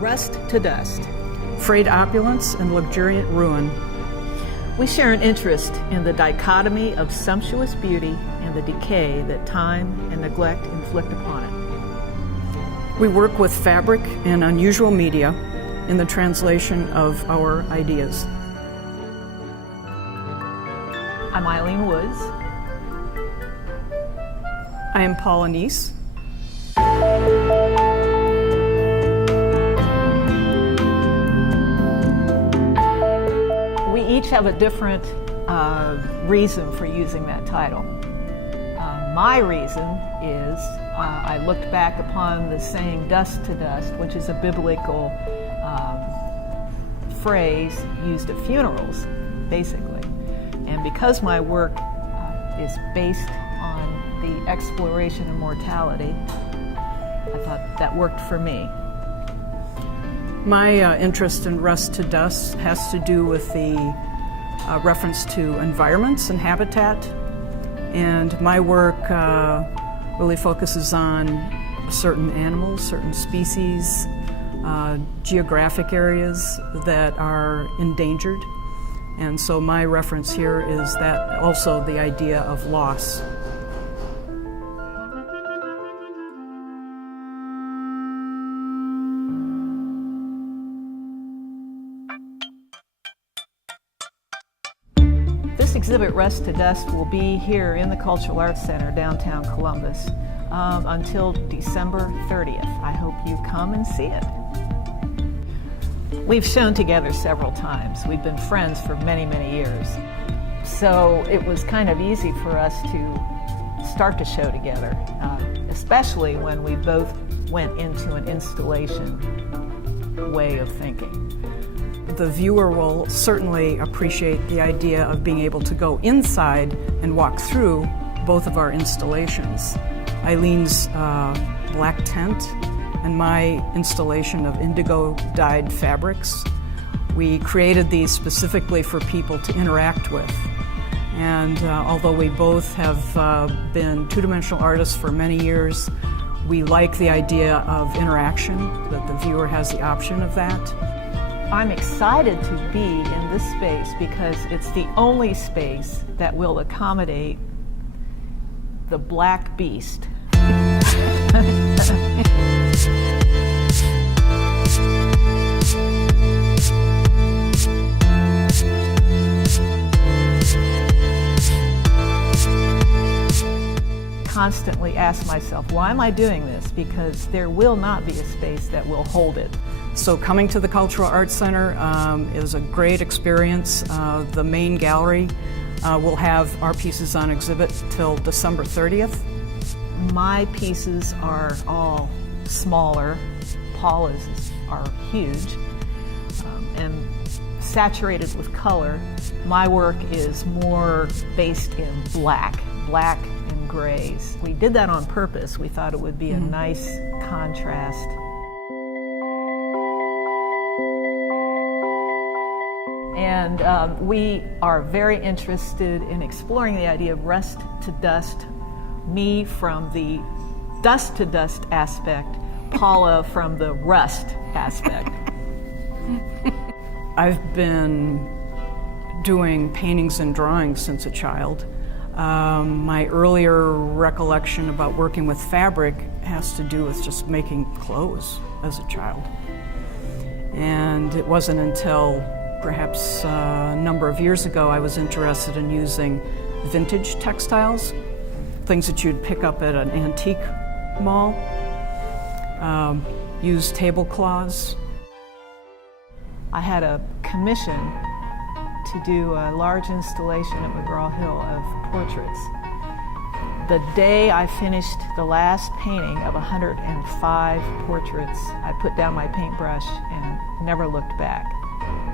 Rust to Dust. Frayed Opulence and Luxuriant Ruin. We share an interest in the dichotomy of sumptuous beauty and the decay that time and neglect inflict upon it. We work with fabric and unusual media in the translation of our ideas. I'm Eileen Woods. I am Paula Nees. We each have a different reason for using that title. My reason is I looked back upon the saying dust to dust, which is a biblical phrase used at funerals, basically. And because my work is based on the exploration of mortality, I thought that worked for me. My interest in Rust to Dust has to do with the reference to environments and habitat. And my work really focuses on certain animals, certain species, geographic areas that are endangered. And so my reference here is that also the idea of loss. This exhibit, Rust to Dust, will be here in the Cultural Arts Center, downtown Columbus, until December 30th. I hope you come and see it. We've shown together several times. We've been friends for many, many years. So it was kind of easy for us to start to show together, especially when we both went into an installation way of thinking. The viewer will certainly appreciate the idea of being able to go inside and walk through both of our installations. Eileen's black tent and my installation of indigo dyed fabrics. We created these specifically for people to interact with. And although we both have been two-dimensional artists for many years, we like the idea of interaction, that the viewer has the option of that. I'm excited to be in this space because it's the only space that will accommodate the black beast. Constantly ask myself, why am I doing this? Because there will not be a space that will hold it. So coming to the Cultural Arts Center is a great experience. The main gallery will have our pieces on exhibit till December 30th. My pieces are all smaller. Paula's are huge and saturated with color. My work is more based in black and grays. We did that on purpose. We thought it would be a nice contrast. And we are very interested in exploring the idea of rust to dust, me from the dust to dust aspect, Paula from the rust aspect. I've been doing paintings and drawings since a child. My earlier recollection about working with fabric has to do with just making clothes as a child. And it wasn't until perhaps a number of years ago I was interested in using vintage textiles, things that you'd pick up at an antique mall, used tablecloths. I had a commission to do a large installation at McGraw-Hill of portraits. The day I finished the last painting of 105 portraits, I put down my paintbrush and never looked back.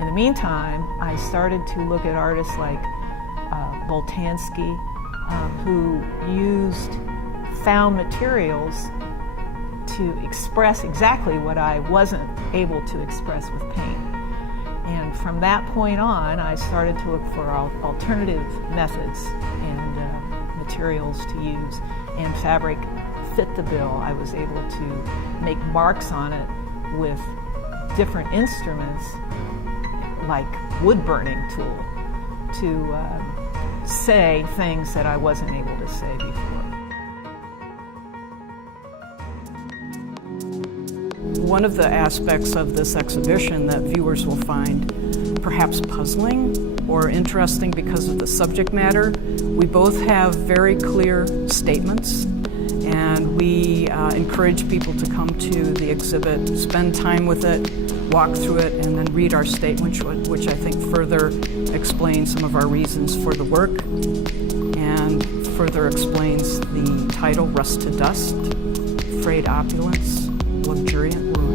In the meantime, I started to look at artists like Boltanski, who used found materials to express exactly what I wasn't able to express with paint. And from that point on, I started to look for alternative methods and materials to use. And fabric fit the bill. I was able to make marks on it with different instruments, like wood burning tool, to say things that I wasn't able to say before. One of the aspects of this exhibition that viewers will find perhaps puzzling or interesting because of the subject matter, we both have very clear statements, and we encourage people to come to the exhibit, spend time with it, walk through it, and then read our statement, which I think further explains some of our reasons for the work and further explains the title, Rust to Dust, Frayed Opulence, Luxuriant Ruin.